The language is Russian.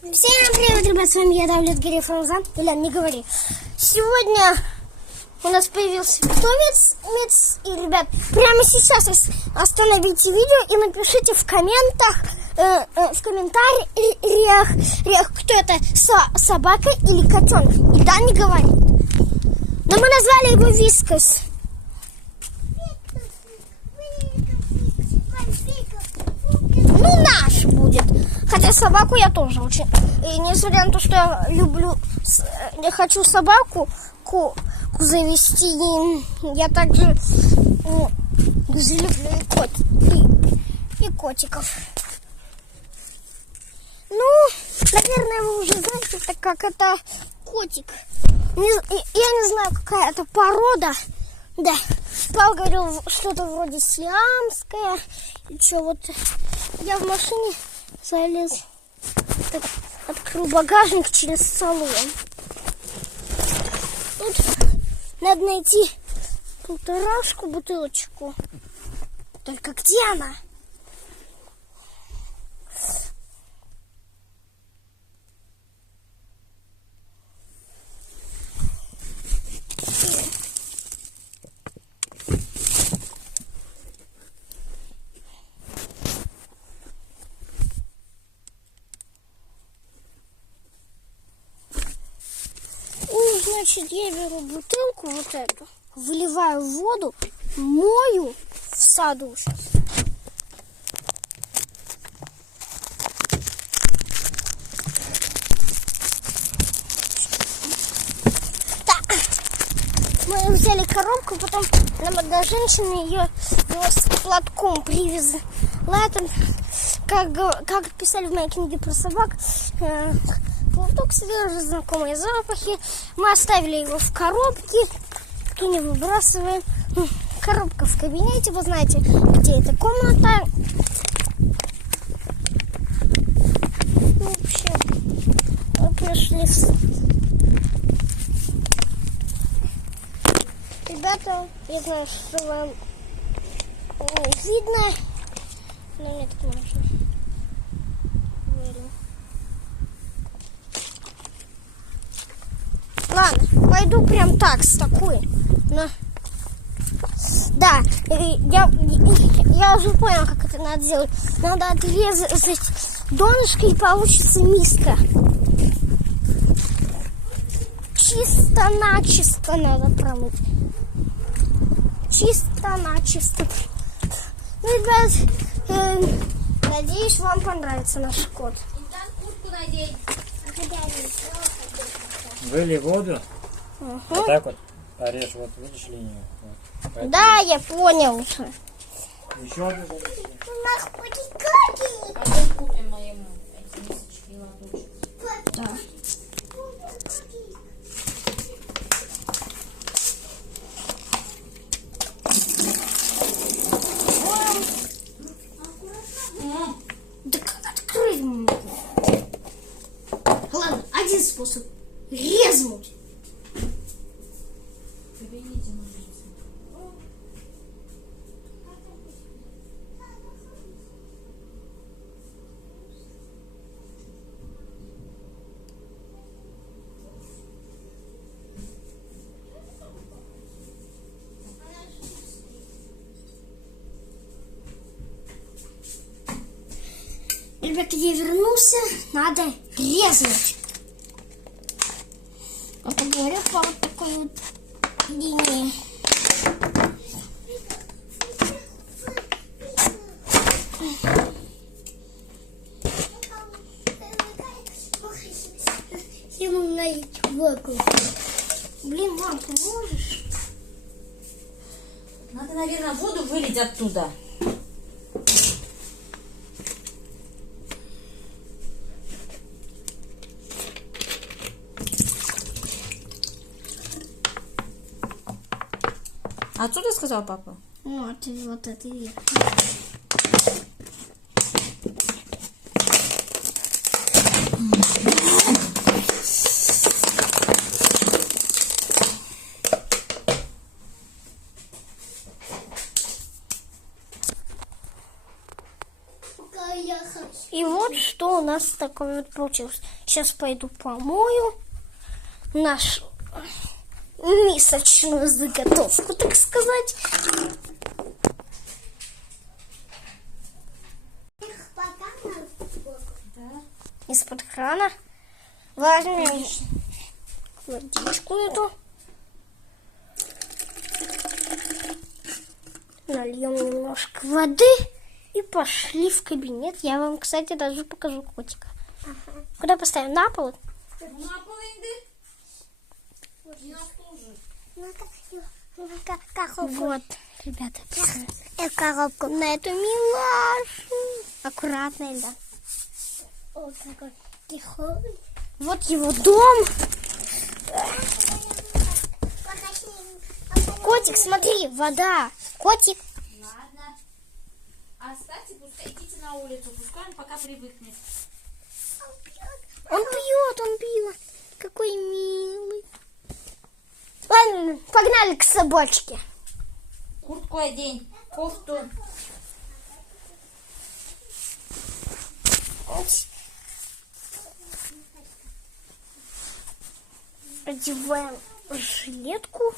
Всем привет, ребят, с вами я, Давлет Гирев Рамзан. Юлян, не говори. Сегодня у нас появился питомец, и, ребят, прямо сейчас остановите видео и напишите в комментариях, кто это, собака или котенок. И да, не говорит. Но мы назвали его Вискас. Ну, наш будет. Хотя собаку я тоже очень. И несмотря на то, что я люблю, я хочу собаку завести, я также люблю и котиков. Ну, наверное, вы уже знаете, как это котик. Я не знаю, какая это порода. Да, папа говорил, что-то вроде сиамская. И что, вот я в машине залез, так, открыл багажник через салон. Тут надо найти бутылочку. Только где она? Значит, я беру бутылку вот эту, выливаю в воду, мою в саду сейчас. Так, мы взяли коробку, потом нам одна женщина ее с платком привезла. Это, как писали в моей книге про собак, платок содержит знакомые запахи. Мы оставили его в коробке и не выбрасываем. Коробка в кабинете. Вы знаете, где эта комната. В общем, мы пришли. Ребята, я знаю, что вам не видно. Но нет, конечно. Ладно, пойду прям так, с такой. Но... Да, я уже понял, как это надо делать. Надо отрезать донышко, и получится миска. Чисто-начисто надо промыть. Чисто-начисто. Ну, ребят, надеюсь, вам понравится наш кот. Выли воду, вот так вот порежь, вот видишь линию. Вот. Да, я понял уже. Еще одну. Купим моему эти мисочки и ладошки. Да. Да как открыть можно? Ладно, один способ. Резнуть. Победите ножницы. Ребята, я вернулся. Надо резнуть. Это говорю по вот такой вот линии. Ему налить воду. Блин, мам, поможешь? Надо, наверное, воду вылить оттуда. Отсюда сказал папа? Вот это вверх. И вот что у нас такой вот получился. Сейчас пойду помою нашу мисочную заготовку, так сказать. Из-под крана возьмем водичку эту, нальем немножко воды и пошли в кабинет. Я вам, кстати, даже покажу котика. Куда поставим? На пол? На пол иди. Не на стол же. Вот, ребята, коробку на эту милашу. Аккуратно, да. Вот такой тихой. Вот его дом. Котик, смотри, вода. Котик. Ладно. Оставьте, пускай идите на улицу, пускай он пока привыкнет. Он пьет. Какой милый. Ладно, погнали к собачке. Куртку одень, кофту. Одеваем жилетку.